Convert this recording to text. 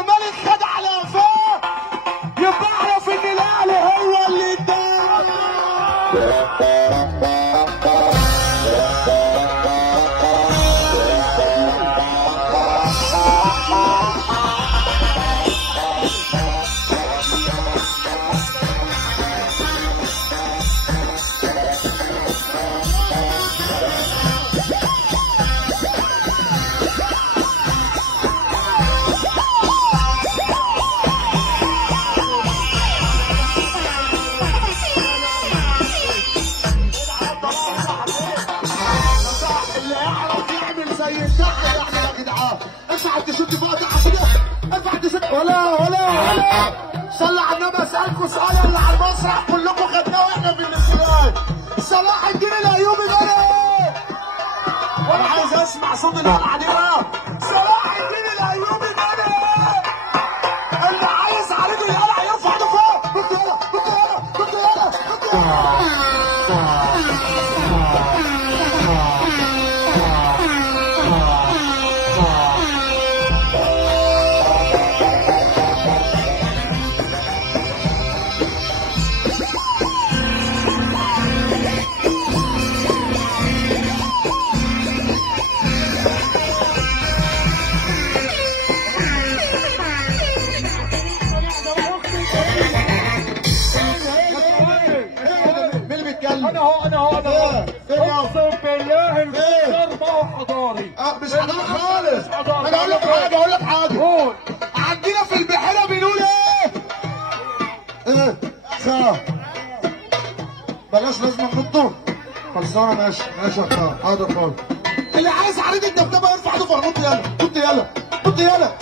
الزمالك خد على قفاه يبقى اعرف ان الاهلي هو اللي اداك. اللي يعرف يعمل زي الدحر يعمل يا جدعان. ارفع التيشيرت فوق تحت كده، ارفع التيشيرت. ولا صلى على النبي. اسالكم سؤال اللي على المسرح كلكم خدناه واحنا في الاستوديو. صلاح الدين الايوبي ده ايه؟ وانا عايز اسمع صوت اللي قال عليه بقى. صلاح الدين الايوبي ده ايه؟ اللي عايز عليه يقلع يرفع ايده فوق. بص يلا بص يلا بص يلا بص يلا. انا اقسم بالله الفطار ما هو حضاري. مش حضاري خالص. انا اقول لك حاجه قول. عندنا في البحيره بنقول ايه؟ بلاش لازم نحطه. خلصانه ماشي يا اخويا. حاضر خالص. اللي عايز عريض الدبدبه يرفع ايده فوق. نط يلا نط يلا نط يلا.